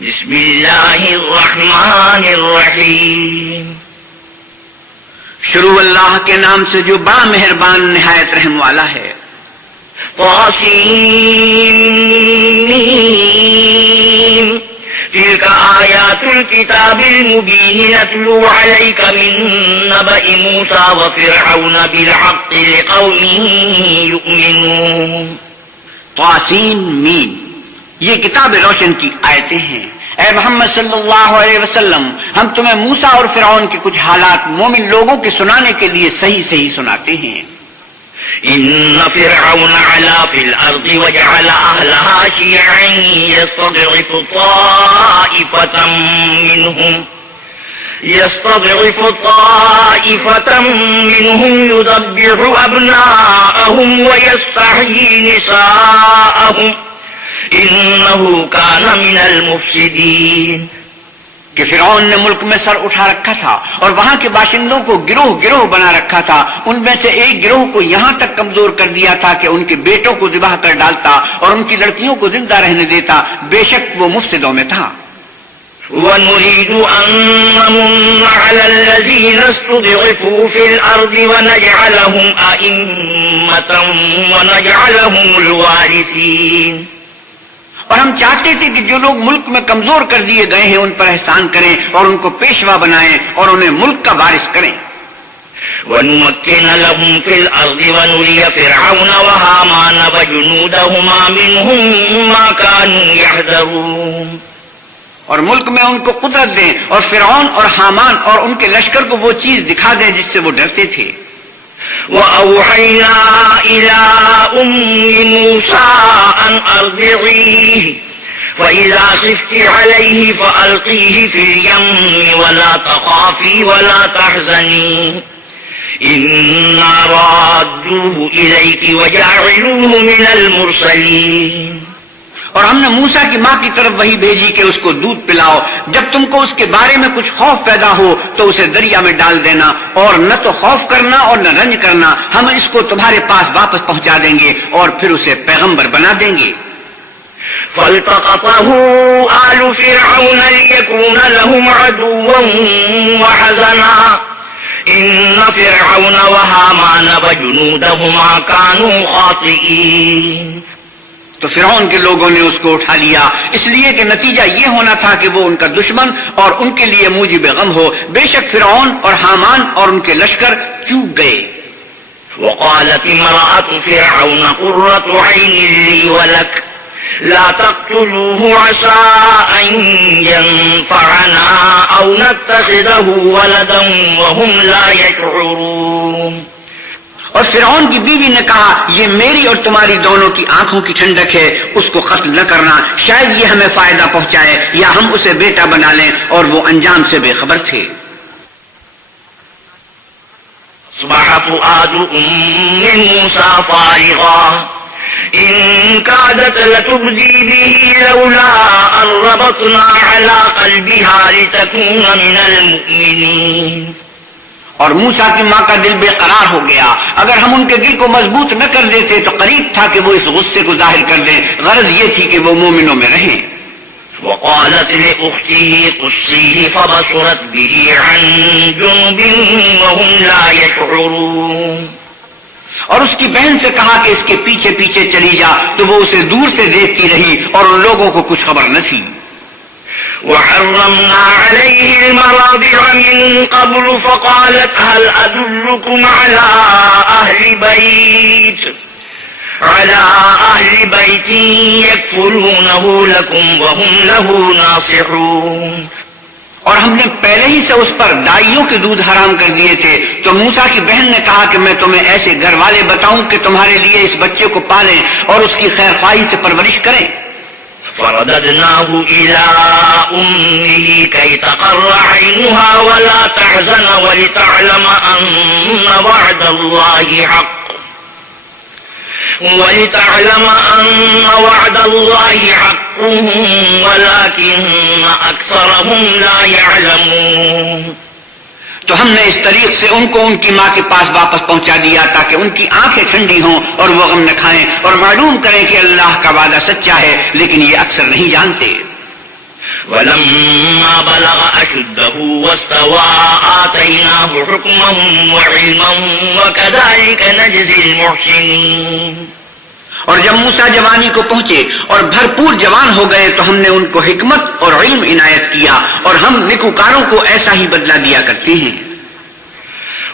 بسم اللہ الرحمن الرحیم. شروع اللہ کے نام سے جو بڑا مہربان نہایت رحم والا ہے. طاسین تلك آیات الكتاب المبین نتلو علیک من نبأ موسیٰ وفرعون بالحق لقوم یؤمنون. طاسین میم، یہ کتاب روشن کی آیتیں ہیں. اے محمد صلی اللہ علیہ وسلم، ہم تمہیں موسیٰ اور فرعون کے کچھ حالات مومن لوگوں کے سنانے کے لیے صحیح صحیح سناتے ہیں. ان فرعون علا فی الارض وجعل اہلها شیعا يستضعف طائفة منهم يذبح ابناءهم ويستحيي نساءهم انه كان من المفسدين. کہ فرعون نے ملک میں سر اٹھا رکھا تھا اور وہاں کے باشندوں کو گروہ گروہ بنا رکھا تھا. ان میں سے ایک گروہ کو یہاں تک کمزور کر دیا تھا کہ ان کے بیٹوں کو ذبح کر ڈالتا اور ان کی لڑکیوں کو زندہ رہنے دیتا. بے شک وہ مفسدوں میں تھا. ونريد أن نمن على الذين استضعفوا في الأرض ونجعلهم أئمة ونجعلهم الوارثين. اور ہم چاہتے تھے کہ جو لوگ ملک میں کمزور کر دیے گئے ہیں ان پر احسان کریں اور ان کو پیشوا بنائیں اور انہیں ملک کا وارث کریں. ونمكن لهم في الأرض ونري فرعون وهامان وجنودهما منهم ما كانوا يحذرون. اور ملک میں ان کو قدرت دیں اور فرعون اور حامان اور ان کے لشکر کو وہ چیز دکھا دیں جس سے وہ ڈرتے تھے. وَأَوْحَيْنَا إِلَىٰ أُمِّ مُوسَىٰ أَنْ أَرْضِعِيهِ فَإِذَا خِفْتِ عَلَيْهِ فَأَلْقِيهِ فِي الْيَمِّ وَلَا تَخَافِي وَلَا تَحْزَنِي إِنَّا رَادُّوهُ إِلَيْكِ وَجَاعِلُوهُ مِنَ الْمُرْسَلِينَ. اور ہم نے موسیٰ کی ماں کی طرف وہی بھیجی کہ اس کو دودھ پلاؤ. جب تم کو اس کے بارے میں کچھ خوف پیدا ہو تو اسے دریا میں ڈال دینا اور نہ تو خوف کرنا اور نہ رنج کرنا. ہم اس کو تمہارے پاس واپس پہنچا دیں گے اور پھر اسے پیغمبر بنا دیں گے. فالتقطه آل فرعون ليكون لهم عدوا وحزنا إن فرعون وهامان وجنودهما كانوا خاطئين. تو فرعون کے لوگوں نے اس کو اٹھا لیا اس لیے کہ نتیجہ یہ ہونا تھا کہ وہ ان کا دشمن اور ان کے لیے موجب غم ہو. بے شک فرعون اور حامان اور ان کے لشکر چوک گئے. وقالت امرأة فرعون قرة عين لي ولك لا تقتلوه عسى أن ينفعنا أو نتخذه ولدا وهم لا يشعرون. اور فرعون کی بیوی نے کہا یہ میری اور تمہاری دونوں کی آنکھوں کی ٹھنڈک ہے، اس کو قتل نہ کرنا، شاید یہ ہمیں فائدہ پہنچائے یا ہم اسے بیٹا بنا لیں. اور وہ انجام سے بے خبر تھے. أصبح فؤاد أم موسى فارغا إن كادت لتبدي به لولا أن ربطنا على قلبها لتكون من المؤمنين. اور موسیٰ کی ماں کا دل بے قرار ہو گیا. اگر ہم ان کے دل کو مضبوط نہ کر دیتے تو قریب تھا کہ وہ اس غصے کو ظاہر کر دیں. غرض یہ تھی کہ وہ مومنوں میں رہیں. وقالت لأخته قصيه فبصرت به عن جنب وهم لا يشعرون. اور اس کی بہن سے کہا کہ اس کے پیچھے پیچھے چلی جا تو وہ اسے دور سے دیکھتی رہی اور ان لوگوں کو کچھ خبر نہ تھی. وحرمنا عليه المراضع من قبل فقالت هل أدلكم على أهل بيت يكفلونه لكم وهم له ناصحون. اور ہم نے پہلے ہی سے اس پر دائیوں کے دودھ حرام کر دیے تھے. تو موسیٰ کی بہن نے کہا کہ میں تمہیں ایسے گھر والے بتاؤں کہ تمہارے لیے اس بچے کو پالیں اور اس کی خیر خواہی سے پرورش کریں. فرددناه إلى أمه كي تقر عينها ولا تحزن ولتعلم أن وعد الله حق ولكن أكثرهم لا يعلمون. تو ہم نے اس طریق سے ان کو ان کی ماں کے پاس واپس پہنچا دیا تاکہ ان کی آنکھیں ٹھنڈی ہوں اور وہ غم نہ کھائیں اور معلوم کریں کہ اللہ کا وعدہ سچا ہے، لیکن یہ اکثر نہیں جانتے. ولما بلغ أشده واستوى آتيناه حكما وعلما وكذلك نجزي المحسنين. اور جب موسیٰ جوانی کو پہنچے اور بھرپور جوان ہو گئے تو ہم نے ان کو حکمت اور علم عنایت کیا اور ہم نیکوکاروں کو ایسا ہی بدلہ دیا کرتے ہیں.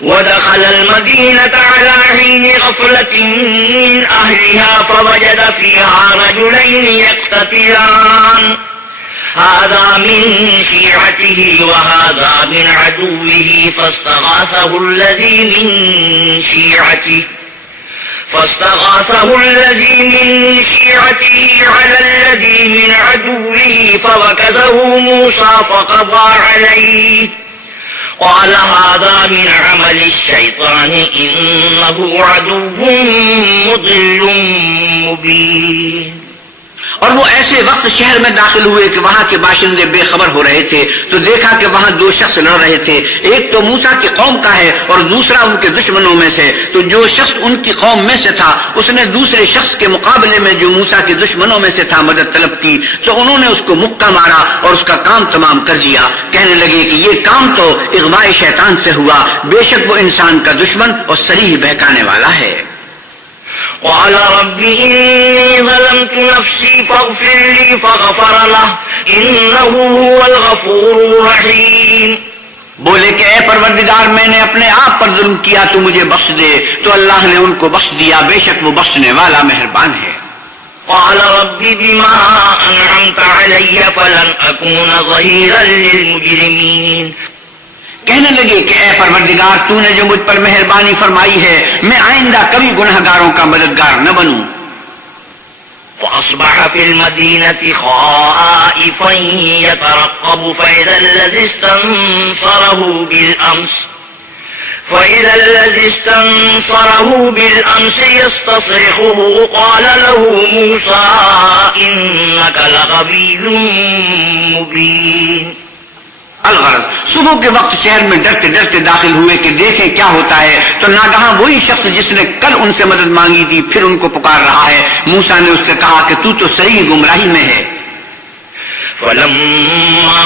ودخل المدينة على حين غفلة من أهلها فوجد فيها رجلين يقتتلان هذا من شيعته وهذا من عدوه فاستغاثه الذي من شيعته على الذي من عدوه فوكزه موسى فقضى عليه قال هذا من عمل الشيطان إنه عدو مضل مبين. اور وہ ایسے وقت شہر میں داخل ہوئے کہ وہاں کے باشندے بے خبر ہو رہے تھے تو دیکھا کہ وہاں دو شخص لڑ رہے تھے، ایک تو موسیٰ کی قوم کا ہے اور دوسرا ان کے دشمنوں میں سے. تو جو شخص ان کی قوم میں سے تھا اس نے دوسرے شخص کے مقابلے میں جو موسیٰ کے دشمنوں میں سے تھا مدد طلب کی تو انہوں نے اس کو مکہ مارا اور اس کا کام تمام کر دیا. کہنے لگے کہ یہ کام تو اغواء شیطان سے ہوا، بے شک وہ انسان کا دشمن اور صریح بہکانے والا ہے. قال رب إني ظلمت نفسي فاغفر لي فغفر له إنه هو الغفور الرحيم. بولے کہ اے پروردگار میں نے اپنے آپ پر ظلم کیا تو مجھے بخش دے، تو اللہ نے ان کو بخش دیا، بے شک وہ بخشنے والا مہربان ہے. قال رب بما أنعمت علي فلن أكون ظهيرا للمجرمين. کہنے لگے کہ اے پروردگار تو نے جو مجھ پر مہربانی فرمائی ہے میں آئندہ کبھی گنہگاروں کا مددگار نہ بنوں. فأصبح في المدينة خائفا يترقب فإذا الذي استنصره بالأمس يستصرخه قال له موسى إنك لغوي مبين. الغرض صبح کے وقت شہر میں ڈرتے ڈرتے داخل ہوئے کہ دیکھیں کیا ہوتا ہے تو ناگہاں وہی شخص جس نے کل ان سے مدد مانگی تھی پھر ان کو پکار رہا ہے. موسیٰ نے اس سے کہا کہ تو صحیح گمراہی میں ہے. فلما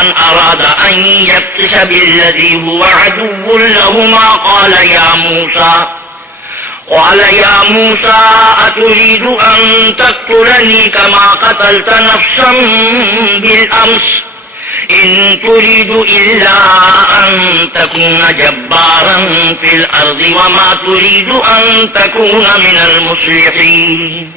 أن أراد أن يبطش بالذي هو عدو لهما قال يا موسى أتريد أن تقتلني كما قتلت نفسا بالأمس إن تريد إلا أن تكون جبارا في الأرض وما تريد أن تكون من المصلحين.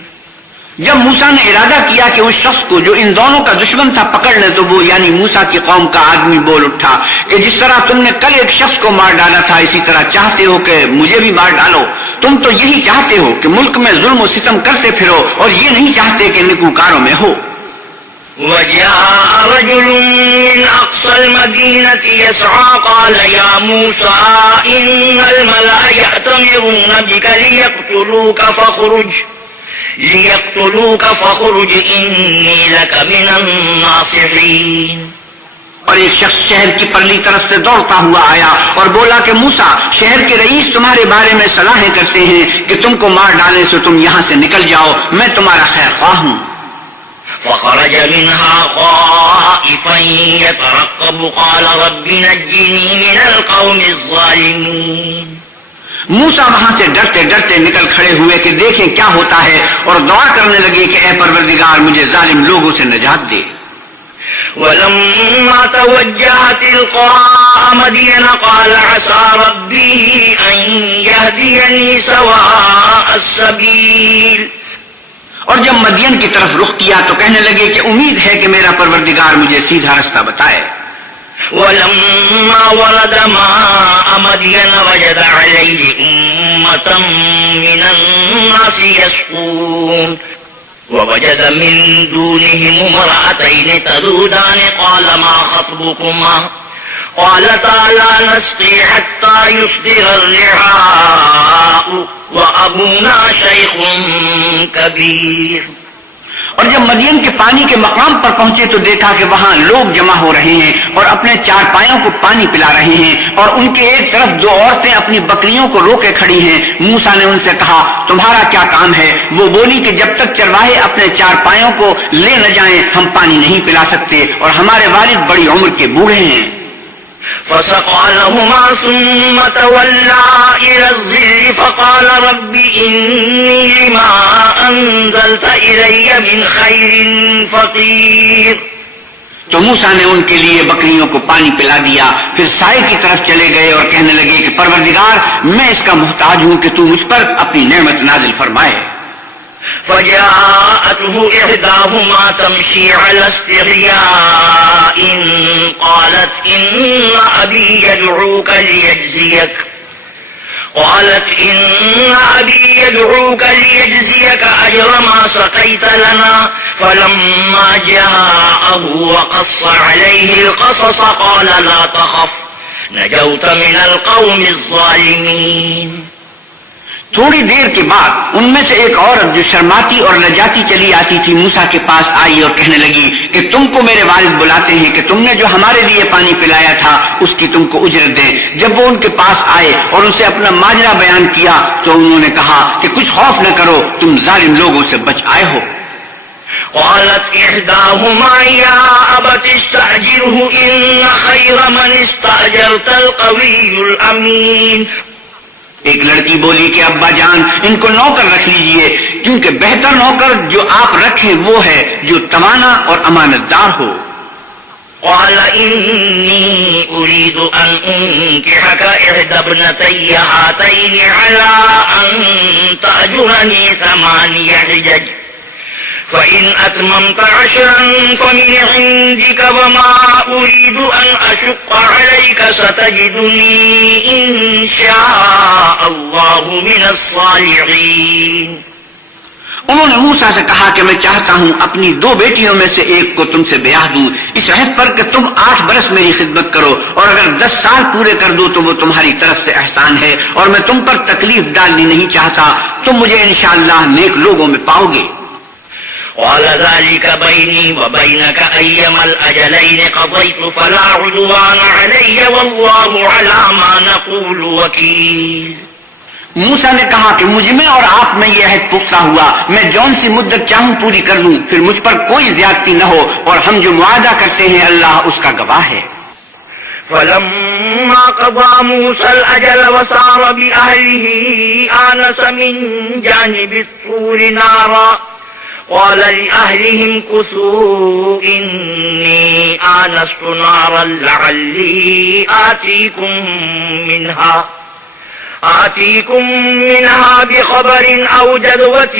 جب موسیٰ نے ارادہ کیا کہ اس شخص کو جو ان دونوں کا دشمن تھا پکڑ لے تو وہ یعنی موسیٰ کی قوم کا آدمی بول اٹھا کہ جس طرح تم نے کل ایک شخص کو مار ڈالا تھا اسی طرح چاہتے ہو کہ مجھے بھی مار ڈالو. تم تو یہی چاہتے ہو کہ ملک میں ظلم و ستم کرتے پھرو اور یہ نہیں چاہتے کہ نیکوکاروں میں ہو. وجاء رجل من أقصى المدينة يسعى قال يا موسى إن الملأ يأتمرون بك ليقتلوك فاخرج إني لك من الناصحين. اور ایک شخص شہر کی پرلی طرف سے دوڑتا ہوا آیا اور بولا کہ موسیٰ شہر کے رئیس تمہارے بارے میں صلاحیں کرتے ہیں کہ تم کو مار ڈالے سو تم یہاں سے نکل جاؤ، میں تمہارا خیر خواہ ہوں. فخرج منها خائفا يترقب قال رب نجني من القوم الظالمين. موسیٰ وہاں سے ڈرتے ڈرتے نکل کھڑے ہوئے کہ دیکھیں کیا ہوتا ہے اور دعا کرنے لگے کہ اے پروردگار مجھے ظالم لوگوں سے نجات دے. ولما توجه تلقاء مدين قال عسى ربي أن يهديني سواء السبيل. اور جب مدین کی طرف رخ کیا تو کہنے لگے کہ امید ہے کہ میرا پروردگار مجھے سیدھا رستہ بتائے. ولما ورد ماء مدين وجد عليه أمة من الناس يسقون ووجد من دونهم امرأتين تذودان قال ما خطبكما قالتا لا نسقي حتى يصدر الرعاء وأبونا شيخ كبير. اور جب مدین کے پانی کے مقام پر پہنچے تو دیکھا کہ وہاں لوگ جمع ہو رہے ہیں اور اپنے چارپائیوں کو پانی پلا رہے ہیں، اور ان کے ایک طرف دو عورتیں اپنی بکریوں کو روکے کھڑی ہیں۔ موسیٰ نے ان سے کہا تمہارا کیا کام ہے؟ وہ بولی کہ جب تک چرواہے اپنے چارپائیوں کو لے نہ جائیں ہم پانی نہیں پلا سکتے، اور ہمارے والد بڑی عمر کے بوڑھے ہیں۔ فسقى لهما ثم تولى إلى الظل فقال رب إني لما أنزلت إلي من خير فقير۔ تو موسیٰ نے ان کے لیے بکریوں کو پانی پلا دیا، پھر سائے کی طرف چلے گئے اور کہنے لگے کہ پروردگار میں اس کا محتاج ہوں کہ تو مجھ پر اپنی نعمت نازل فرمائے۔ فجاءته إحداهما تمشي على استحياء قالت إن أبي يدعوك ليجزيك أجر ما سقيت لنا، فلما جاءه وقص عليه القصص قال لا تخف نجوت من القوم الظالمين۔ تھوڑی دیر کے بعد ان میں سے ایک عورت جو شرماتی اور لجاتی چلی آتی تھی موسیٰ کے پاس آئی اور کہنے لگی کہ تم کو میرے والد بلاتے ہیں کہ تم نے جو ہمارے لیے پانی پلایا تھا اس کی تم کو اجرت دیں۔ جب وہ ان کے پاس آئے اور ان سے اپنا ماجرا بیان کیا تو انہوں نے کہا کہ کچھ خوف نہ کرو، تم ظالم لوگوں سے بچ آئے ہو۔ قالت إحداهما يا أبت استأجره إن خير من استأجرت القوي الأمين۔ ایک لڑکی بولی کہ ابا جان ان کو نوکر رکھ لیجئے، کیونکہ بہتر نوکر جو آپ رکھیں وہ ہے جو توانا اور امانت دار ہو۔ قال إني أريد أن أنكحك إحدى ابنتي هاتين على أن تأجرني 8 حجج، فإن أتممت 10 فمن عندك وما أريد أن أشق عليك ستجدني إن شاء الله من الصالحين۔ انہوں نے موسیٰ سے کہا کہ میں چاہتا ہوں اپنی 2 بیٹیوں میں سے ایک کو تم سے بیاہ دوں، اس عہد پر کہ تم 8 برس میری خدمت کرو، اور اگر 10 سال پورے کر دو تو وہ تمہاری طرف سے احسان ہے، اور میں تم پر تکلیف ڈالنی نہیں چاہتا، تم مجھے انشاءاللہ نیک لوگوں میں پاؤ گے۔ قال ذلك بيني وبينك أيما الأجلين قضيت فلا عدوان علي والله على ما نقول وكيل۔ موسیٰ نے کہا کہ مجھ میں اور آپ میں یہ عہد پختہ ہوا، میں جون سی مدت چاہوں پوری کر لوں، پھر مجھ پر کوئی زیادتی نہ ہو، اور ہم جو معاہدہ کرتے ہیں اللہ اس کا گواہ ہے۔ فلما قضى موسى الأجل وسار بأهله آنس من جانب الطور نارا قال لأهلهم كثوا إني آنست نارا لعلي آتيكم منها بخبر أو جذوة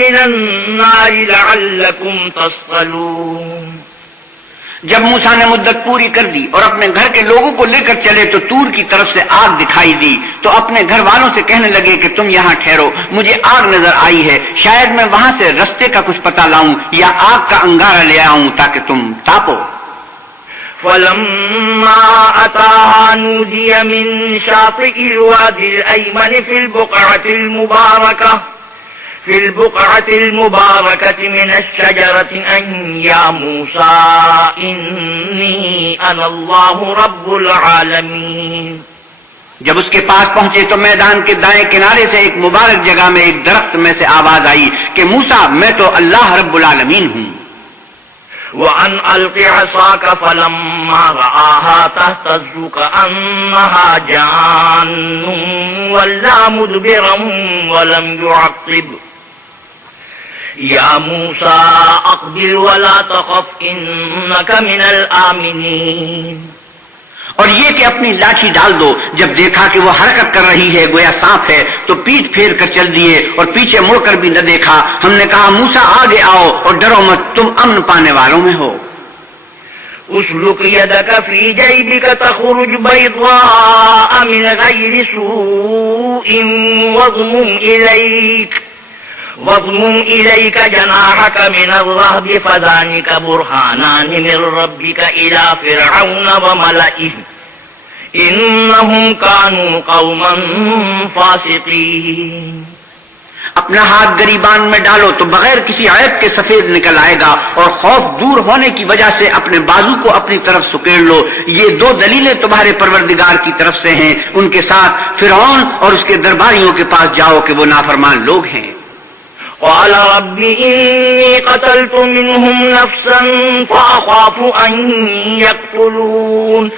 من النار لعلكم تصطلون۔ جب موسیٰ نے مدت پوری کر دی اور اپنے گھر کے لوگوں کو لے کر چلے تو تور کی طرف سے آگ دکھائی دی، تو اپنے گھر والوں سے کہنے لگے کہ تم یہاں ٹھہرو، مجھے آگ نظر آئی ہے، شاید میں وہاں سے رستے کا کچھ پتہ لاؤں یا آگ کا انگارہ لے آؤں تاکہ تم تاپو۔ فلما أتاها نودي من شاطئ الوادي الأيمن في البقعة المباركة من الشجرة أن يا موسى إني أنا الله رب العالمين۔ جب اس کے پاس پہنچے تو میدان کے دائیں کنارے سے ایک مبارک جگہ میں ایک درخت میں سے آواز آئی کہ موسیٰ میں تو اللہ رب العالمین ہوں۔ وأن ألق عصاك فلما رآها تهتز كأنها جان ولا مدبرا ولم يعقب يا موسى أقبل ولا تخف إنك من الآمنين۔ اور یہ کہ اپنی لاٹھی ڈال دو، جب دیکھا کہ وہ حرکت کر رہی ہے گویا سانپ ہے تو پیٹ پھیر کر چل دیے اور پیچھے مڑ کر بھی نہ دیکھا۔ ہم نے کہا موسیٰ آگے آؤ اور ڈرو مت، تم امن پانے والوں میں ہو۔ اسلك يدك في جيبك تخرج بيضاء من غير سوء واضمم إليك جناحك من الرهب فذلك برهانان من ربك إلى فرعون وملئه إنهم كانوا قوما فاسقين۔ اپنا ہاتھ گریبان میں ڈالو تو بغیر کسی عیب کے سفید نکل آئے گا، اور خوف دور ہونے کی وجہ سے اپنے بازو کو اپنی طرف سکیڑ لو، یہ دو دلیلیں تمہارے پروردگار کی طرف سے ہیں۔ ان کے ساتھ فرعون اور اس کے درباریوں کے پاس جاؤ کہ وہ نافرمان لوگ ہیں۔ قال رب إني قتلت منهم نفسا فأخاف أن يقتلون۔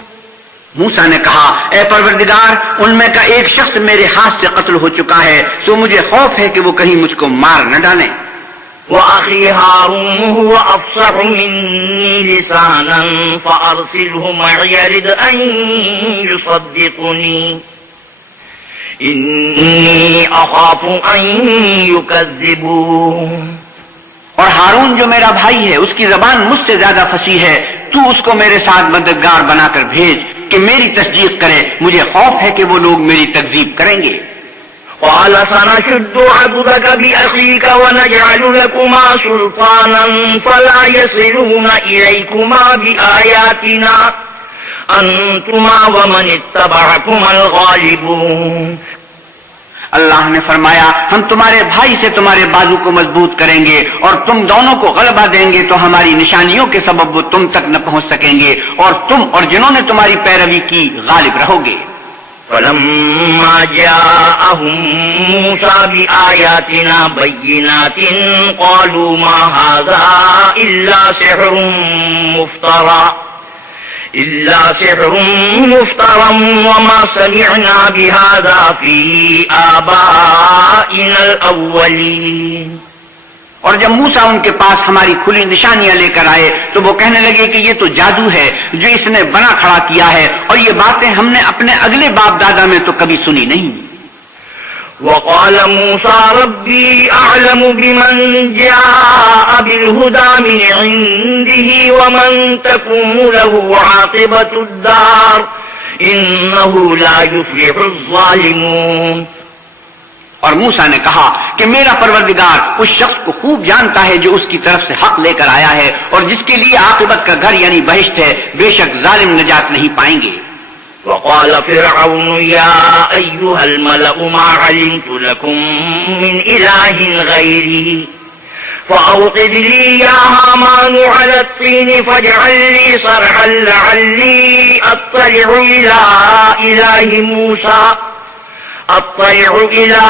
موسیٰ نے کہا اے پروردگار، ان میں کا ایک شخص میرے ہاتھ سے قتل ہو چکا ہے، تو مجھے خوف ہے کہ وہ کہیں مجھ کو مار نہ ڈالیں۔ وأخي هارون هو أفصح مني لسانا فأرسله معي يرد أن يصدقني إني أخاف أن يكذبون۔ اور ہارون جو میرا بھائی ہے اس کی زبان مجھ سے زیادہ فصیح ہے، تو اس کو میرے ساتھ مددگار بنا کر بھیج کہ میری تصدیق کرے، مجھے خوف ہے کہ وہ لوگ میری تکذیب کریں گے۔ قال سنشد عضدك بأخيك ونجعل لكما سلطانا فلا يصلون إليكما بآياتنا أنتما ومن اتبعكما الغالبون۔ اللہ نے فرمایا ہم تمہارے بھائی سے تمہارے بازو کو مضبوط کریں گے اور تم دونوں کو غلبہ دیں گے، تو ہماری نشانیوں کے سبب وہ تم تک نہ پہنچ سکیں گے، اور تم اور جنہوں نے تمہاری پیروی کی غالب رہو گے۔ فلما جاءهم موسى بآياتنا بينات قالوا ما هذا إلا سحر مفترى وما سمعنا بهذا في آبائنا الأولين۔ اور جب موسیٰ ان کے پاس ہماری کھلی نشانیاں لے کر آئے تو وہ کہنے لگے کہ یہ تو جادو ہے جو اس نے بنا کھڑا کیا ہے، اور یہ باتیں ہم نے اپنے اگلے باپ دادا میں تو کبھی سنی نہیں۔ وقال موسى ربي أعلم بمن جاء بالهدى من عنده ومن تكون له عاقبة الدار إنه لا يفلح الظالمون۔ اور موسیٰ نے کہا کہ میرا پروردگار اس شخص کو خوب جانتا ہے جو اس کی طرف سے حق لے کر آیا ہے، اور جس کے لیے عاقبت کا گھر یعنی بہشت ہے، بے شک ظالم نجات نہیں پائیں گے۔ وقال فرعون يا أيها الملأ ما علمت لكم من إله غيري فأوقد لي يا هامان على الطين فاجعل لي صرحا لعلي أطلع إلى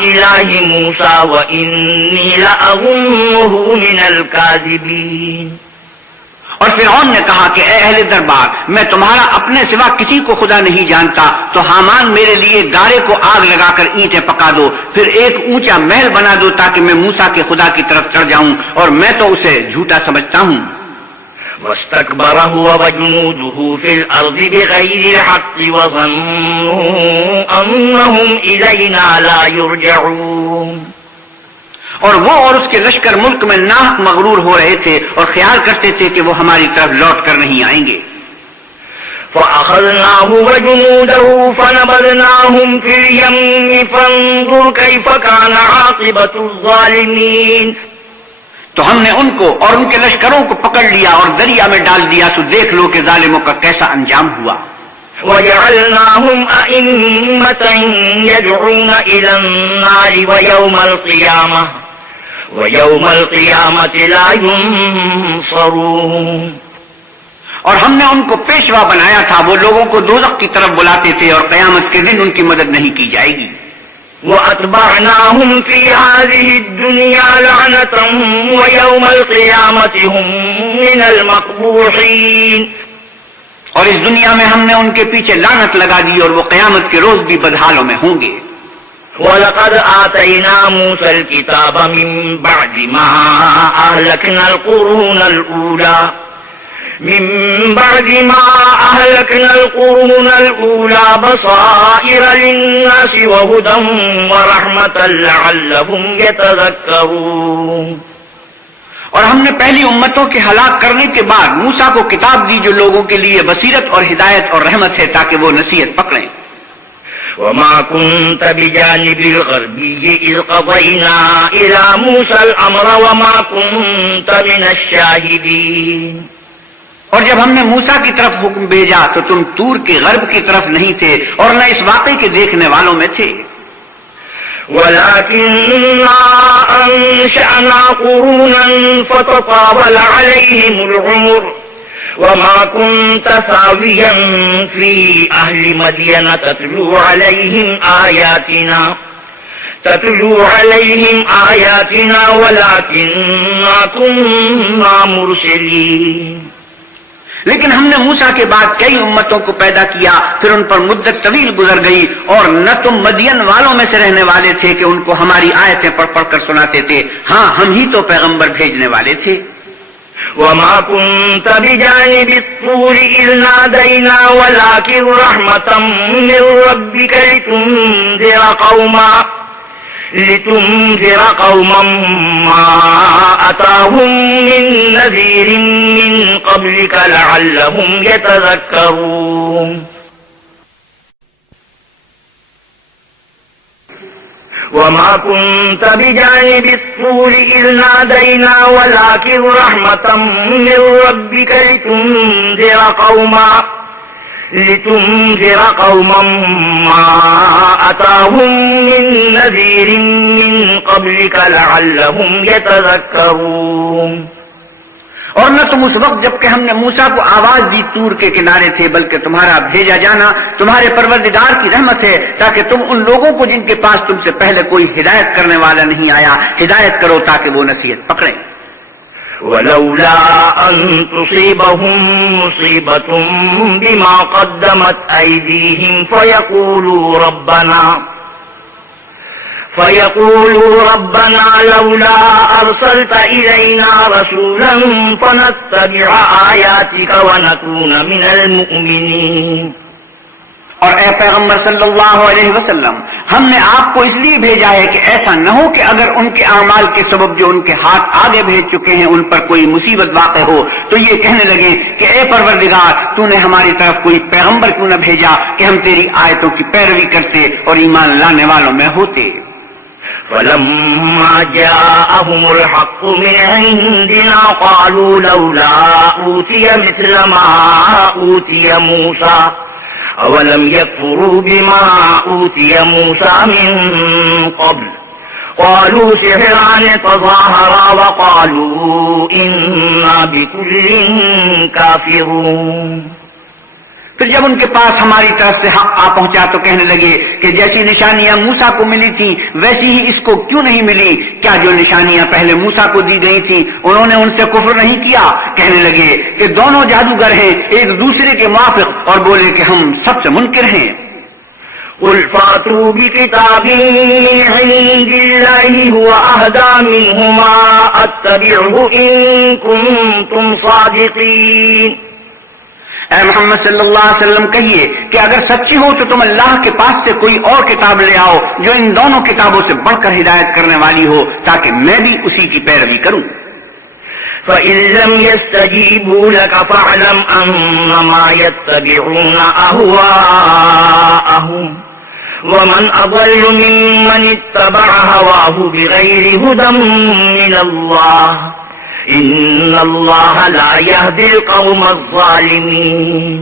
إله موسى وإني لأظنه من الكاذبين۔ اور فرعون نے کہا کہ اے اہل دربار، میں تمہارا اپنے سوا کسی کو خدا نہیں جانتا، تو حامان میرے لیے گارے کو آگ لگا کر اینٹیں پکا دو، پھر ایک اونچا محل بنا دو تاکہ میں موسیٰ کے خدا کی طرف چڑھ جاؤں، اور میں تو اسے جھوٹا سمجھتا ہوں۔ واستكبر هو وجنوده في الأرض بغير الحق وظنوا أنهم إلينا لا يرجعون۔ اور وہ اور اس کے لشکر ملک میں ناحق مغرور ہو رہے تھے اور خیال کرتے تھے کہ وہ ہماری طرف لوٹ کر نہیں آئیں گے۔ فأخذناه وجنوده فنبذناهم في اليم فانظر كيف كان عاقبة الظالمين۔ تو ہم نے ان کو اور ان کے لشکروں کو پکڑ لیا اور دریا میں ڈال دیا، تو دیکھ لو کہ ظالموں کا کیسا انجام ہوا۔ وجعلناهم أئمة يدعون إلى النار ويوم القيامة لا ينصرون۔ اور ہم نے ان کو پیشوا بنایا تھا، وہ لوگوں کو دوزخ کی طرف بلاتے تھے، اور قیامت کے دن ان کی مدد نہیں کی جائے گی۔ وَأَتْبَعْنَاهُمْ فِي هَذِهِ الدُّنْيَا لَعْنَةً وَيَوْمَ الْقِيَامَةِ هُمْ مِنَ الْمَقْبُوحِينَ۔ اور اس دنیا میں ہم نے ان کے پیچھے لعنت لگا دی، اور وہ قیامت کے روز بھی بدحالوں میں ہوں گے۔ وَلَقَدْ آتَيْنَا مُوسَى الْكِتَابَ مِن بَعْدِ مَا أَهْلَكْنَا الْقُرُونَ الْأُولَى بَصَائِرَ لِلنَّاسِ وَهُدًى وَرَحْمَةً لَعَلَّهُمْ يَتَذَكَّرُونَ۔ اور ہم نے پہلی امتوں کے ہلاک کرنے کے بعد موسیٰ کو کتاب دی جو لوگوں کے لیے بصیرت اور ہدایت اور رحمت ہے تاکہ وہ نصیحت پکڑیں۔ وَمَا كُنْتَ بِجَانِبِ الْغَرْبِيِّ إِذْ قَضَيْنَا إِلَى مُوسَى الْأَمْرَ وَمَا كُنْتَ مِنَ الشَّاهِدِينَ۔ اور جب ہم نے موسیٰ کی طرف حکم بھیجا تو تم طور کے غرب کی طرف نہیں تھے اور نہ اس واقعے کے دیکھنے والوں میں تھے۔ ولكننا أنشأنا قرونا فتطاول عليهم العمر وما كنت ثاويا في أهل مدين تتلو عليهم آياتنا ولكننا كنا مرسلين. لیکن ہم نے موسیٰ کے بعد کئی امتوں کو پیدا کیا، پھر ان پر مدت طویل گزر گئی، اور نہ تم مدین والوں میں سے رہنے والے تھے کہ ان کو ہماری آیتیں پڑھ پڑھ کر سناتے تھے، ہاں ہم ہی تو پیغمبر بھیجنے والے تھے. وما كنت بجانب الطور إذ نادينا ولكن رحمة من ربك لتنذر قوما ما أتاهم من نذير من قبلك لعلهم يتذكرون. وما كنت بجانب الطور إذ نادينا ولكن رحمة من ربك لتنذر قوما ما أتاهم من نذير من قبلك لعلهم يتذكرون. اور نہ تم اس وقت جب کہ ہم نے موسیٰ کو آواز دی طور کے کنارے تھے، بلکہ تمہارا بھیجا جانا تمہارے پروردگار کی رحمت ہے تاکہ تم ان لوگوں کو جن کے پاس تم سے پہلے کوئی ہدایت کرنے والا نہیں آیا ہدایت کرو تاکہ وہ نصیحت پکڑیں. ولولا أن تصيبهم مصيبة بما قدمت أيديهم فيقولوا ربنا لولا أرسلت إلينا رسولا فنتبع آياتك ونكون من المؤمنين. اور اے پیغمبر صلی اللہ علیہ وسلم، ہم نے آپ کو اس لیے بھیجا ہے کہ ایسا نہ ہو کہ اگر ان کے اعمال کے سبب جو ان کے ہاتھ آگے بھیج چکے ہیں ان پر کوئی مصیبت واقع ہو تو یہ کہنے لگے کہ اے پروردگار تو نے ہماری طرف کوئی پیغمبر کیوں نہ بھیجا کہ ہم تیری آیتوں کی پیروی کرتے اور ایمان لانے والوں میں ہوتے. فلما جاءهم الحق من عندنا قالوا لولا أوتي مثل ما أوتي موسى أولم يكفروا بما أوتي موسى من قبل قالوا سحران تظاهرا وقالوا إنا بكل كافرون. پھر جب ان کے پاس ہماری طرف سے حق آ پہنچا تو کہنے لگے کہ جیسی نشانیاں موسیٰ کو ملی تھیں ویسی ہی اس کو کیوں نہیں ملی؟ کیا جو نشانیاں پہلے موسیٰ کو دی گئی تھیں انہوں نے ان سے کفر نہیں کیا؟ کہنے لگے کہ دونوں جادوگر ہیں ایک دوسرے کے موافق، اور بولے کہ ہم سب سے منکر ہیں. قل فاتوا بكتاب من عند الله هو أهدى منهما أتبعه إن كنتم صادقين. اے محمد صلی اللہ علیہ وسلم کہیے کہ اگر سچی ہو تو تم اللہ کے پاس سے کوئی اور کتاب لے آؤ جو ان دونوں کتابوں سے بڑھ کر ہدایت کرنے والی ہو تاکہ میں بھی اسی کی پیروی کروں. فَإِن لَّمْ يَسْتَجِيبُوا لَكَ فَاعْلَمْ أَنَّمَا يَتَّبِعُونَ أَهْوَاءَهُمْ وَمَنْ أَضَلُّ مِمَّنِ اتَّبَعَ هَوَاهُ بِغَيْرِ هُدًى مِّنَ اللَّهِ ان اللہ لا یہدی القوم الظالمین.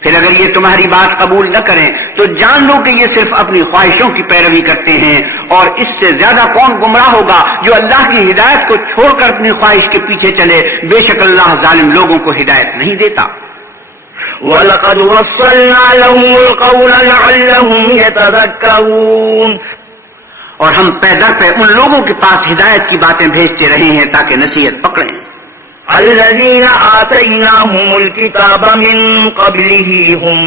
پھر اگر یہ تمہاری بات قبول نہ کریں تو جان لو کہ یہ صرف اپنی خواہشوں کی پیروی کرتے ہیں، اور اس سے زیادہ کون گمراہ ہوگا جو اللہ کی ہدایت کو چھوڑ کر اپنی خواہش کے پیچھے چلے. بے شک اللہ ظالم لوگوں کو ہدایت نہیں دیتا. وَلَقَدْ وَصَّلْنَا لَهُمُ الْقَوْلَ لَعَلَّهُمْ يَتَذَكَّرُونَ. اور ہم پے در پہ ان لوگوں کے پاس ہدایت کی باتیں بھیجتے رہے ہیں تاکہ نصیحت پکڑیں. الذين آتيناهم الكتاب من قبله هم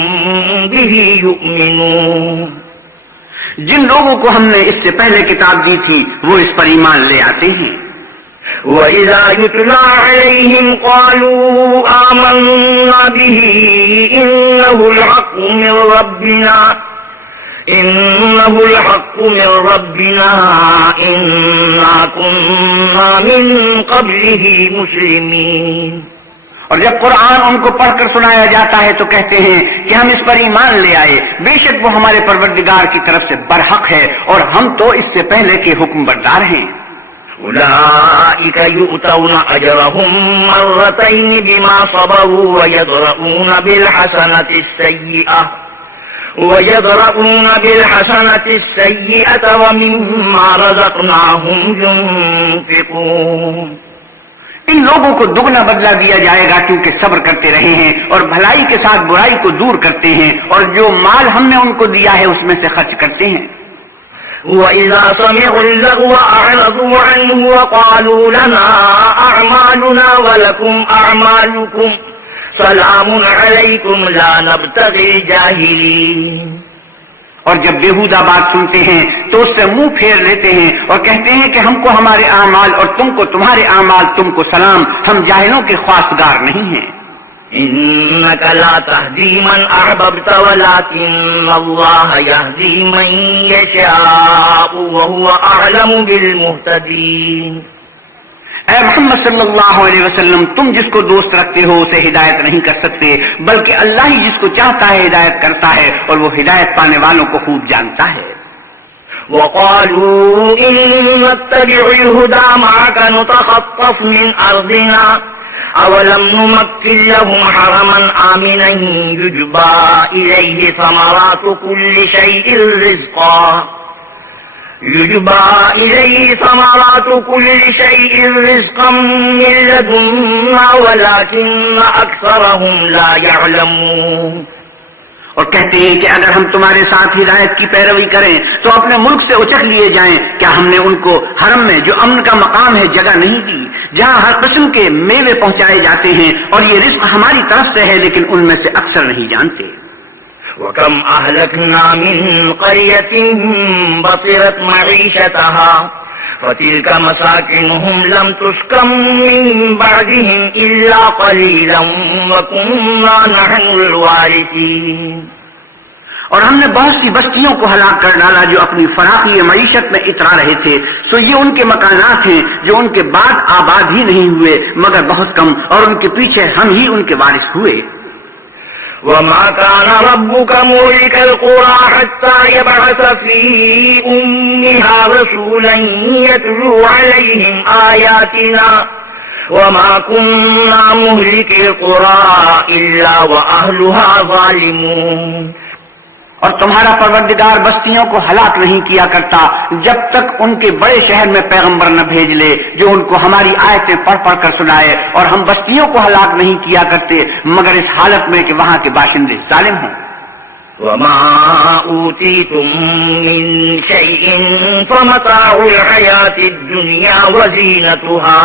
به يؤمنون. جن لوگوں کو ہم نے اس سے پہلے کتاب دی تھی وہ اس پر ایمان لے آتے ہیں. وَإِذَا يُتْلَى عَلَيْهِمْ قَالُوا آمَنَّا بِهِ إِنَّهُ الْحَقُّ مِنْ رَبِّنَا إِنَّا كُنَّا مِنْ قَبْلِهِ مُسْلِمِينَ. اور جب قرآن ان کو پڑھ کر سنایا جاتا ہے تو کہتے ہیں کہ ہم اس پر ایمان لے آئے، بے شک وہ ہمارے پروردگار کی طرف سے برحق ہے اور ہم تو اس سے پہلے کے حکم بردار ہیں. أولئك يؤتون أجرهم مرتين بما صبروا ويدرؤون بالحسنة السيئة وَيَدْرَؤُونَ بِالْحَسَنَةِ السَّيِّئَةَ وَمِمَّا رَزَقْنَاهُمْ يُنْفِقُونَ ان لوگوں کو دگنا بدلہ دیا جائے گا کیونکہ صبر کرتے رہے ہیں اور بھلائی کے ساتھ برائی کو دور کرتے ہیں اور جو مال ہم نے ان کو دیا ہے اس میں سے خرچ کرتے ہیں. وَإِذَا سَمِعُوا اللَّغْوَ أَعْرَضُوا عَنْهُ وَقَالُوا لَنَا أَعْمَالُنَا وَلَكُمْ أَعْمَالُكُمْ سَلَامٌ عَلَيْكُمْ لَا نَبْتَغِي الْجَاهِلِينَ اور جب بیہودہ بات سنتے ہیں تو اس سے منہ پھیر لیتے ہیں اور کہتے ہیں کہ ہم کو ہمارے اعمال اور تم کو تمہارے اعمال، تم کو سلام، ہم جاہلوں کے خواستگار نہیں ہیں. إنك لا تهدي من أحببت ولكن الله يهدي من يشاء وهو أعلم بالمهتدين. اے محمد صلی اللہ علیہ وسلم، تم جس کو دوست رکھتے ہو اسے ہدایت نہیں کر سکتے، بلکہ اللہ ہی جس کو چاہتا ہے ہدایت کرتا ہے اور وہ ہدایت پانے والوں کو خوب جانتا ہے. وقالوا إن نتبع الهدى معك نتخطف من أرضنا أولم نمكن لهم حرما آمنا يجبى إليه ثمرات كل شيء رزقا من لدنا ولكن أكثرهم لا يعلمون. اور کہتے ہیں کہ اگر ہم تمہارے ساتھ ہدایت کی پیروی کریں تو اپنے ملک سے اچک لیے جائیں. کیا ہم نے ان کو حرم میں جو امن کا مقام ہے جگہ نہیں دی جہاں ہر قسم کے میوے پہنچائے جاتے ہیں اور یہ رزق ہماری طرف سے ہے لیکن ان میں سے اکثر نہیں جانتے. وَكَمْ أَهْلَكْنَا مِنْ قَرْيَةٍ بَطِرَتْ مَعِيشَتَهَا فَتِلْكَ مَسَاكِنُهُمْ لَمْ تُسْكَنْ مِنْ بَعْدِهِمْ إِلَّا قَلِيلًا وَكُنَّا نَحْنُ الْوَارِثِينَ. اور ہم نے بہت سی بستیوں کو ہلاک کر ڈالا جو اپنی فراخی معیشت میں اترا رہے تھے، سو یہ ان کے مکانات ہیں جو ان کے بعد آباد ہی نہیں ہوئے مگر بہت کم، اور ان کے پیچھے ہم ہی ان کے وارث ہوئے. وَمَا كَانَ رَبُّكَ مُهْلِكَ الْقُرَىٰ حَتَّىٰ يَبْعَثَ فِي أُمِّهَا رَسُولًا يَتْلُو عَلَيْهِمْ آيَاتِنَا وَمَا كُنَّا مُهْلِكِي الْقُرَىٰ إِلَّا وَأَهْلُهَا ظَالِمُونَ. اور تمہارا پروردگار بستیوں کو ہلاک نہیں کیا کرتا جب تک ان کے بڑے شہر میں پیغمبر نہ بھیج لے جو ان کو ہماری آیتیں پڑھ پڑھ کر سنائے، اور ہم بستیوں کو ہلاک نہیں کیا کرتے مگر اس حالت میں کہ وہاں کے باشندے ظالم ہوں. وَمَا أُوتِيتُم مِّن شَيْءٍ فَمَتَاعُ الْحَيَاةِ الدُّنْيَا وَزِينَتُهَا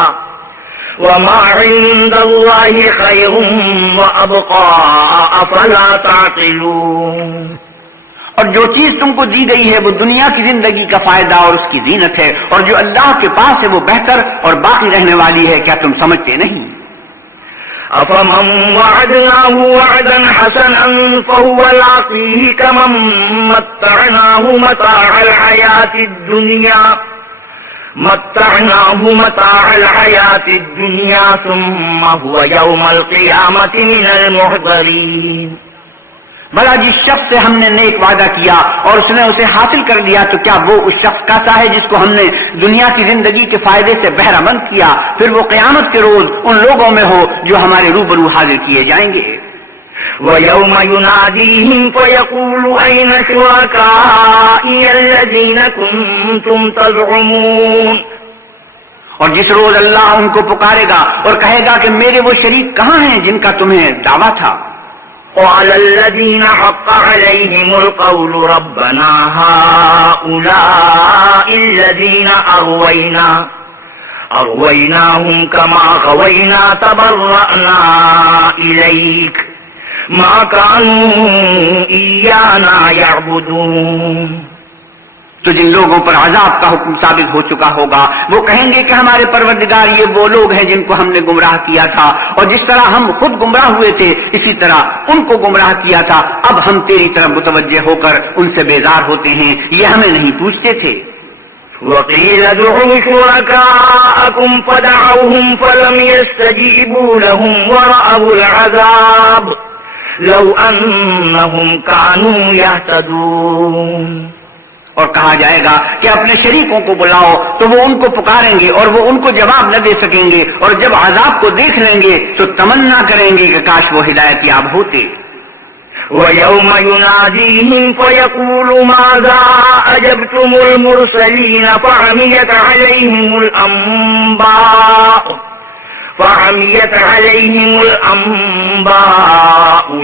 وَمَا عِندَ اللَّهِ خَيْرٌ وَأَبْقَىٰ أَفَلَا تَعْقِلُونَ. اور جو چیز تم کو دی گئی ہے وہ دنیا کی زندگی کا فائدہ اور اس کی زینت ہے، اور جو اللہ کے پاس ہے وہ بہتر اور باقی رہنے والی ہے. کیا تم سمجھتے نہیں؟ أَفَمَن وَعَدْنَاهُ وَعْدًا حَسَنًا فَهُوَ لَاقِيهِ كَمَن مَّتَّعْنَاهُ مَتَاعَ الْحَيَاةِ الدُّنْيَا ثُمَّ هُوَ يَوْمَ الْقِيَامَةِ مِنَ الْمُحْضَرِينَ. بھلا جس شخص سے ہم نے نیک وعدہ کیا اور اس نے اسے حاصل کر لیا تو کیا وہ اس شخص کا سا ہے جس کو ہم نے دنیا کی زندگی کے فائدے سے بہرہ مند کیا، پھر وہ قیامت کے روز ان لوگوں میں ہو جو ہمارے روبرو حاضر کیے جائیں گے. وَيَوْمَ يُنَادِيهِمْ فَيَقُولُ أَيْنَ شُرَكَائِيَ الَّذِينَ كُنتُمْ تَزْعُمُونَ. اور جس روز اللہ ان کو پکارے گا اور کہے گا کہ میرے وہ شریک کہاں ہیں جن کا تمہیں دعویٰ تھا. قال الذين حق عليهم القول ربنا هؤلاء الذين أغويناهم كما غوينا تبرأنا إليك ما كانوا إيانا يعبدون. تو جن لوگوں پر عذاب کا حکم ثابت ہو چکا ہوگا وہ کہیں گے کہ ہمارے پروردگار یہ وہ لوگ ہیں جن کو ہم نے گمراہ کیا تھا، اور جس طرح ہم خود گمراہ ہوئے تھے اسی طرح ان کو گمراہ کیا تھا. اب ہم تیری طرف متوجہ ہو کر ان سے بیزار ہوتے ہیں، یہ ہمیں نہیں پوچھتے تھے. وَقِيلَ ادْعُوا شُرَكَاءَكُمْ فَدَعَوْهُمْ فَلَمْ يَسْتَجِيبُوا لَهُمْ وَرَأَوُا الْعَذَابَ لَوْ أَنَّهُمْ كَانُوا يَهْتَدُونَ. اور کہا جائے گا کہ اپنے شریکوں کو بلاؤ تو وہ ان کو پکاریں گے اور وہ ان کو جواب نہ دے سکیں گے، اور جب عذاب کو دیکھ لیں گے تو تمنا کریں گے کہ کاش وہ ہدایت یاب ہوتے. وَيَوْمَ يُنَادِيهِمْ فَيَقُولُ مَاذَا أَجَبْتُمُ الْمُرْسَلِينَ فَعَمِيَتْ عَلَيْهِمُ الْأَنْبَاءُ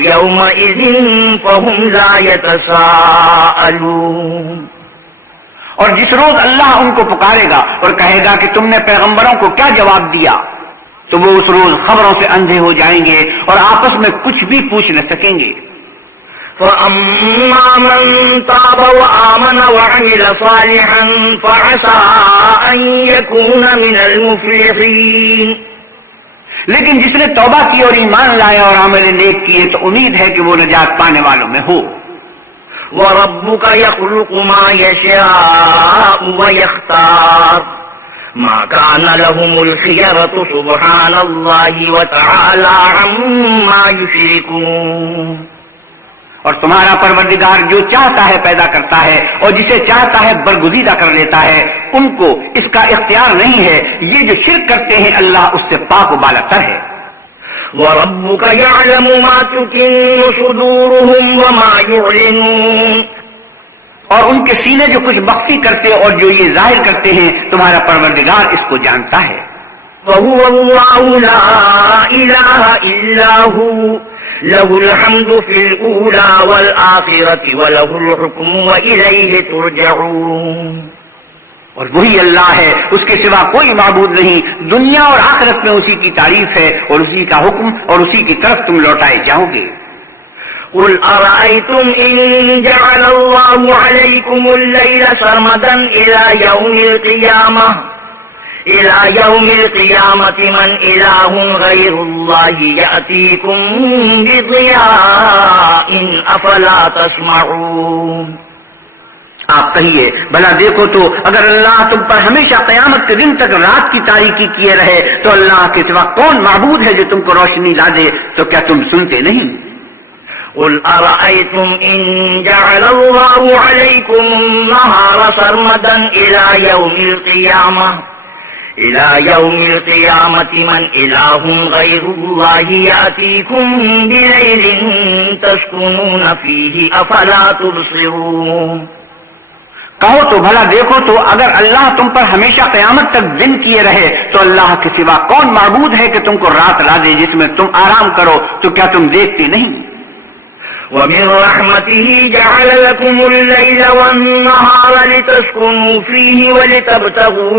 يَوْمَئِذٍ فَهُمْ لَا يَتَسَاءَلُونَ۔ اور جس روز اللہ ان کو پکارے گا اور کہے گا کہ تم نے پیغمبروں کو کیا جواب دیا، تو وہ اس روز خبروں سے اندھے ہو جائیں گے اور آپس میں کچھ بھی پوچھ نہ سکیں گے۔ فَأَمَّا مَن تَابَ وَآمَنَ وَعَمِلَ صَالِحًا فَعَسَىٰ أَن يَكُونَ مِنَ الْمُفْلِحِينَ، لیکن جس نے توبہ کی اور ایمان لایا اور عمل نیک کیے تو امید ہے کہ وہ نجات پانے والوں میں ہو۔ وَرَبُّكَ يَخْلُقُ مَا يَشَاءُ وَيَخْتَارُ مَا كَانَ لَهُمُ الْخِيَرَةُ سُبْحَانَ اللَّهِ وَتَعَالَىٰ عَمَّا يُشْرِكُونَ۔ اور تمہارا پروردگار جو چاہتا ہے پیدا کرتا ہے اور جسے چاہتا ہے برگزیدہ کر لیتا ہے، ان کو اس کا اختیار نہیں ہے۔ یہ جو شرک کرتے ہیں اللہ اس سے پاک و بالا تر ہے۔ وَرَبُّكَ يَعْلَمُ مَا تُكِنُّ صُدُورُهُمْ وَمَا يُعْلِنُونَ، اور ان کے سینے جو کچھ مخفی کرتے اور جو یہ ظاہر کرتے ہیں تمہارا پروردگار اس کو جانتا ہے۔ وَهُوَ اللَّهُ لَا إِلَٰهَ إِلَّا هُوَ لَهُ الْحَمْدُ فِي الْأُولَىٰ وَالْآخِرَةِ وَلَهُ الْحُكْمُ وَإِلَيْهِ تُرْجَعُونَ۔ اور وہی اللہ ہے، اس کے سوا کوئی معبود نہیں، دنیا اور آخرت میں اسی کی تعریف ہے اور اسی کا حکم اور اسی کی طرف تم لوٹائے جاؤ گے۔ قُلْ أَرَأَيْتُمْ إِن جَعَلَ اللَّهُ عَلَيْكُمُ اللَّيْلَ سَرْمَدًا إِلَىٰ يَوْمِ الْقِيَامَةِ مَنْ إِلَٰهٌ غَيْرُ اللَّهِ يَأْتِيكُم بِضِيَاءٍ أَفَلَا تَسْمَعُونَ۔ آپ کہیے بھلا دیکھو تو اگر اللہ تم پر ہمیشہ قیامت کے دن تک رات کی تاریکی کیے رہے تو اللہ کے سوا کون معبود ہے جو تم کو روشنی لا دے؟ تو کیا تم سنتے نہیں؟ قُلْ أَرَأَيْتُمْ إِن جَعَلَ اللَّهُ عَلَيْكُمُ النَّهَارَ سَرْمَدًا إِلَىٰ يَوْمِ الْقِيَامَةِ مَنْ إِلَٰهٌ غَيْرُ اللَّهِ يَأْتِيكُم بِلَيْلٍ تَسْكُنُونَ فِيهِ أَفَلَا تُبْصِرُونَ۔ کہو تو بھلا دیکھو تو اگر اللہ تم پر ہمیشہ قیامت تک دن کیے رہے تو اللہ کے سوا کون معبود ہے کہ تم کو رات لا دے جس میں تم آرام کرو؟ تو کیا تم دیکھتے نہیں؟ وَمِن رَّحْمَتِهِ جَعَلَ لَكُمُ اللَّيْلَ وَالنَّهَارَ لِتَسْكُنُوا فِيهِ وَلِتَبْتَغُوا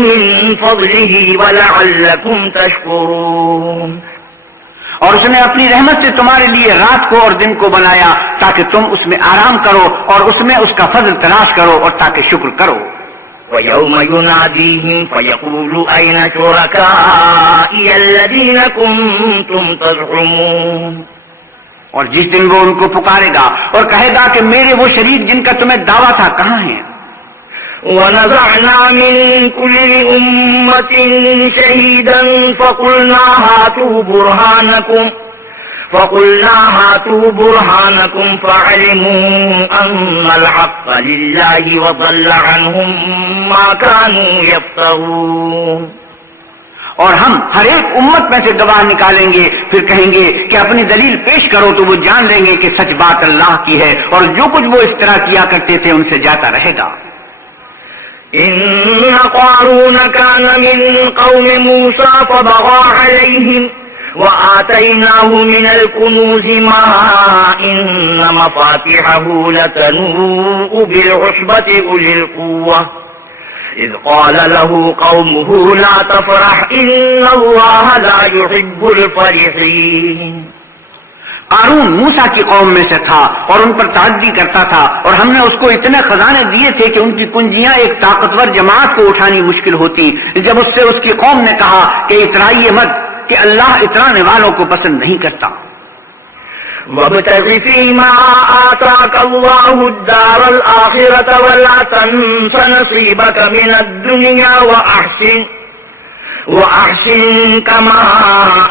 مِن فَضْلِهِ وَلَعَلَّكُمْ تَشْكُرُونَ۔ اور اس نے اپنی رحمت سے تمہارے لیے رات کو اور دن کو بنایا تاکہ تم اس میں آرام کرو اور اس میں اس کا فضل تلاش کرو اور تاکہ شکر کرو۔ وَيَوْمَ يُنَادِيهِمْ فَيَقُولُ أَيْنَ شُرَكَائِيَ الَّذِينَ كُنتُمْ تَزْعُمُونَ، اور جس دن وہ ان کو پکارے گا اور کہے گا کہ میرے وہ شریک جن کا تمہیں دعویٰ تھا کہاں ہیں؟ وَنَزَعْنَا مِن كُلِّ أُمَّةٍ شَهِيدًا فَقُلْنَا هَاتُوا بُرْهَانَكُمْ فَعَلِمُوا أَنَّ الْحَقَّ لِلَّهِ وَضَلَّ عَنْهُم مَّا كَانُوا يَفْتَرُونَ۔ اور ہم ہر ایک امت میں سے گواہ نکالیں گے، پھر کہیں گے کہ اپنی دلیل پیش کرو تو وہ جان لیں گے کہ سچ بات اللہ کی ہے اور جو کچھ وہ اس طرح کیا کرتے تھے ان سے جاتا رہے گا۔ إِنَّ قَارُونَ كَانَ مِن قَوْمِ مُوسَىٰ فَبَغَىٰ عَلَيْهِمْ وَآتَيْنَاهُ مِنَ الْكُنُوزِ مَا إِنَّ مَفَاتِحَهُ لَتَنُوءُ بِالْعُصْبَةِ أُولِي الْقُوَّةِ إِذْ قَالَ لَهُ قَوْمُهُ لَا تَفْرَحْ إِنَّ اللَّهَ لَا يُحِبُّ الْفَرِحِينَ۔ قارون موسیٰ کی قوم میں سے تھا اور ان پر تعدی کرتا تھا، اور ہم نے اس کو اتنے خزانے دیے تھے کہ ان کی کنجیاں ایک طاقتور جماعت کو اٹھانی مشکل ہوتی۔ جب اس سے اس کی قوم نے کہا کہ اترائیے مت کہ اللہ اترانے والوں کو پسند نہیں کرتا۔ وَابْتَغِ فِيمَا آتَاكَ اللَّهُ الدَّارَ الْآخِرَةَ وَلَا تَنسَ نَصِيبَكَ مِنَ الدُّنْيَا وَأَحْسِن كَمَا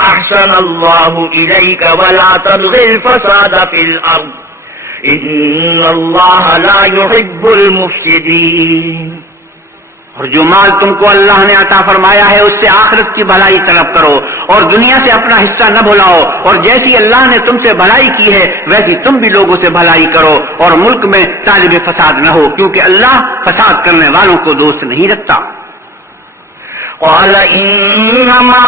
أَحْسَنَ اللَّهُ إِلَيْكَ وَلَا تَبْغِ الْفَسَادَ فِي الْأَرْضِ إِنَّ اللَّهَ لَا يُحِبُّ الْمُفْسِدِينَ۔ اور جو مال تم کو اللہ نے عطا فرمایا ہے اس سے آخرت کی بھلائی طلب کرو اور دنیا سے اپنا حصہ نہ بھلاؤ، اور جیسی اللہ نے تم سے بھلائی کی ہے ویسی تم بھی لوگوں سے بھلائی کرو، اور ملک میں طالب فساد نہ ہو، کیونکہ اللہ فساد کرنے والوں کو دوست نہیں رکھتا۔ قال انما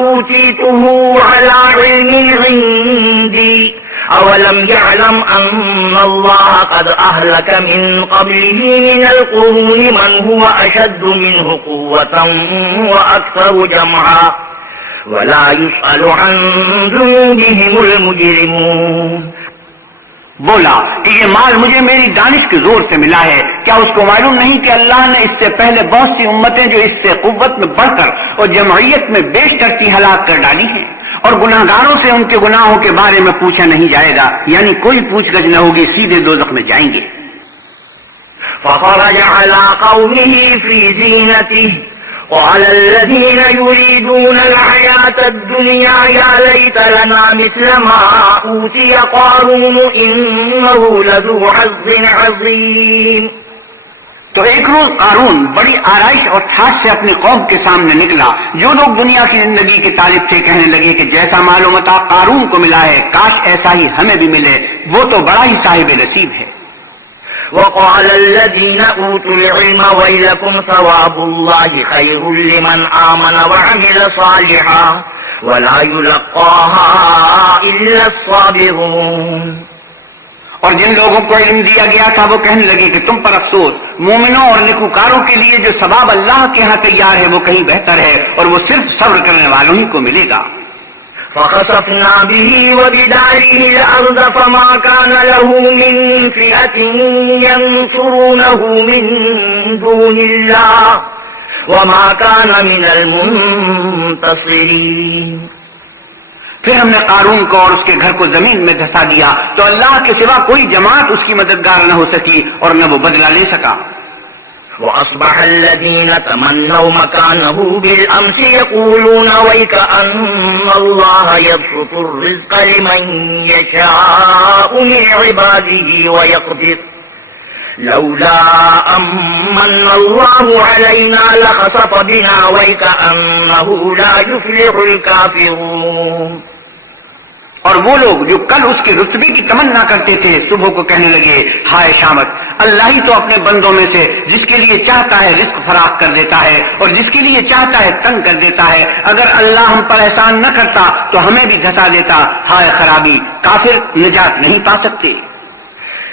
اوتیته على علم عندي اولم يعلم ان الله قد اهلك من قبله من القرون من هو اشد منه قوة واكثر جمعا ولا يسأل عن ذنوبهم المجرمون۔ بولا کہ یہ مال مجھے میری دانش کے زور سے ملا ہے، کیا اس کو معلوم نہیں کہ اللہ نے اس سے پہلے بہت سی امتیں جو اس سے قوت میں بڑھ کر اور جمعیت میں بیشتر تھی ہلاک کر ڈالی ہیں، اور گناہ گاروں سے ان کے گناہوں کے بارے میں پوچھا نہیں جائے گا، یعنی کوئی پوچھ گچھ نہ ہوگی، سیدھے دوزخ میں جائیں گے۔ فخرج على قومه في زينته قال الذين يريدون الحياة الدنيا يا ليت لنا مثل ما أوتي قارون إنه لذو حظ عظيم۔ تو ایک روز قارون بڑی آرائش اور ٹھاٹ سے اپنی قوم کے سامنے نکلا۔ جو لوگ دنیا کی زندگی کے طالب تھے کہنے لگے کہ جیسا مال و متاع قارون کو ملا ہے کاش ایسا ہی ہمیں بھی ملے، وہ تو بڑا ہی صاحب نصیب ہے۔ وقال الذين أوتوا العلم ويلكم ثواب الله خير لمن آمن وعمل صالحا ولا يلقاها إلا الصابرون۔ اور جن لوگوں کو علم دیا گیا تھا وہ کہنے لگے کہ تم پر افسوس، مومنوں اور نیکوکاروں کے لیے جو ثواب اللہ کے ہاں تیار ہے وہ کہیں بہتر ہے، اور وہ صرف صبر کرنے والوں ہی کو ملے گا۔ فخسفنا به وبداره الأرض فما كان له من فئة ينصرونه من دون الله وما كان من المنتصرين۔ پھر ہم نے قارون کو اور اس کے گھر کو زمین میں دھسا دیا تو اللہ کے سوا کوئی جماعت اس کی مددگار نہ ہو سکی اور نہ وہ بدلہ لے سکا۔ وأصبح الذين تمنوا مكانه بالأمس يقولون ويك أن الله يبسط الرزق لمن يشاء من عباده ويقدر لولا أمن الله علينا لخسف بنا ويك أنه لا يفلح الكافرون۔ اور وہ لوگ جو کل اس کے رتبے کی تمنا کرتے تھے صبح کو کہنے لگے ہائے شامت، اللہ ہی تو اپنے بندوں میں سے جس کے لیے چاہتا ہے رزق فراخ کر دیتا ہے اور جس کے لیے چاہتا ہے تنگ کر دیتا ہے، اگر اللہ ہم پر احسان نہ کرتا تو ہمیں بھی دھسا دیتا، ہائے خرابی، کافر نجات نہیں پا سکتے۔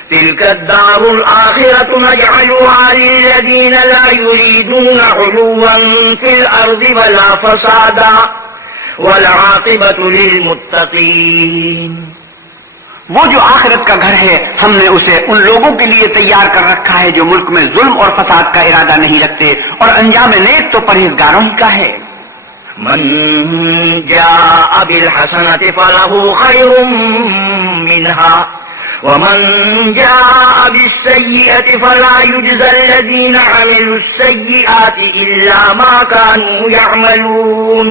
تلك الدار الآخرة نجعلها للذين لا يريدون علوا في الأرض ولا فسادا والعاقبة للمتقين۔ وہ جو آخرت کا گھر ہے ہم نے اسے ان لوگوں کے لیے تیار کر رکھا ہے جو ملک میں ظلم اور فساد کا ارادہ نہیں رکھتے، اور انجام نیک تو پرہیزگاروں ہی کا ہے۔ من جاء بالحسنة فله خير منها ومن جاء بالسيئة فلا يجزى الذين عملوا السيئات إلا ما كانوا يعملون۔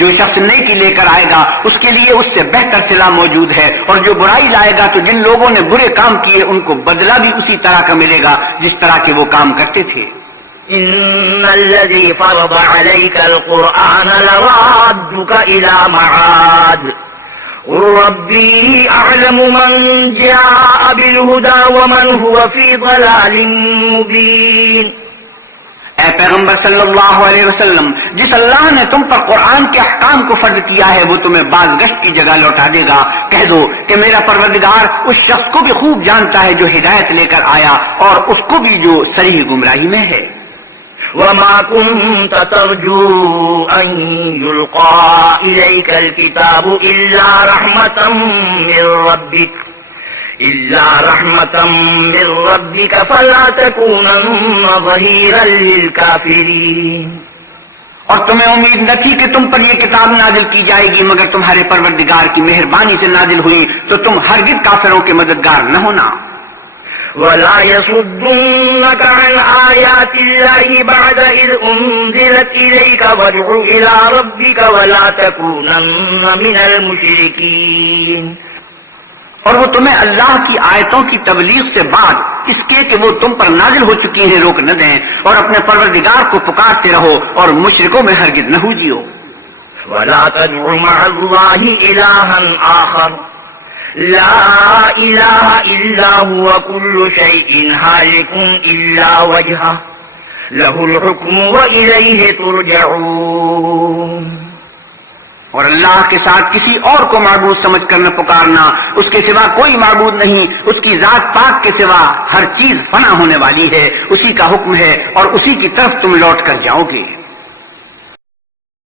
جو شخص نیکی لے کر آئے گا اس کے لیے اس سے بہتر صلہ موجود ہے، اور جو برائی لائے گا تو جن لوگوں نے برے کام کیے ان کو بدلہ بھی اسی طرح کا ملے گا جس طرح کے وہ کام کرتے تھے۔ إن الذي فرض عليك القرآن لرادك إلى معاد قل ربي أعلم من جاء بالهدى ومن هو في ضلال مبين۔ اے پیغمبر صلی اللہ علیہ وسلم، جس اللہ نے تم پر قرآن کے احکام کو فرض کیا ہے وہ تمہیں بازگشت کی جگہ لوٹا دے گا۔ کہہ دو کہ میرا پروردگار اس شخص کو بھی خوب جانتا ہے جو ہدایت لے کر آیا اور اس کو بھی جو صریح گمراہی میں ہے۔ وما كنت ترجو أن يلقى إليك الكتاب إلا رحمة من ربك فلا تكونن ظهيرا للكافرين۔ اور تمہیں امید نہ تھی کہ تم پر یہ کتاب نازل کی جائے گی مگر تمہارے پروردگار کی مہربانی سے نازل ہوئی، تو تم ہرگز کافروں کے مددگار نہ ہونا۔ ولا يصدنك عن آيات الله بعد إذ أنزلت إليك وادع إلى ربك ولا تكونن من المشركين۔ اور وہ تمہیں اللہ کی آیتوں کی تبلیغ سے بعد اس کے کہ وہ تم پر نازل ہو چکی ہیں روک نہ دیں، اور اپنے پروردگار کو پکارتے رہو اور مشرکوں میں ہرگز نہ ہوجیو۔ ولا تدع مع الله إلها آخر لا إله إلا هو كل شيء هالك إلا وجهه له الحكم وإليه ترجعون۔ اور اللہ کے ساتھ کسی اور کو معبود سمجھ کر نہ پکارنا، اس کے سوا کوئی معبود نہیں، اس کی ذات پاک کے سوا ہر چیز فنا ہونے والی ہے، اسی کا حکم ہے اور اسی کی طرف تم لوٹ کر جاؤ گے۔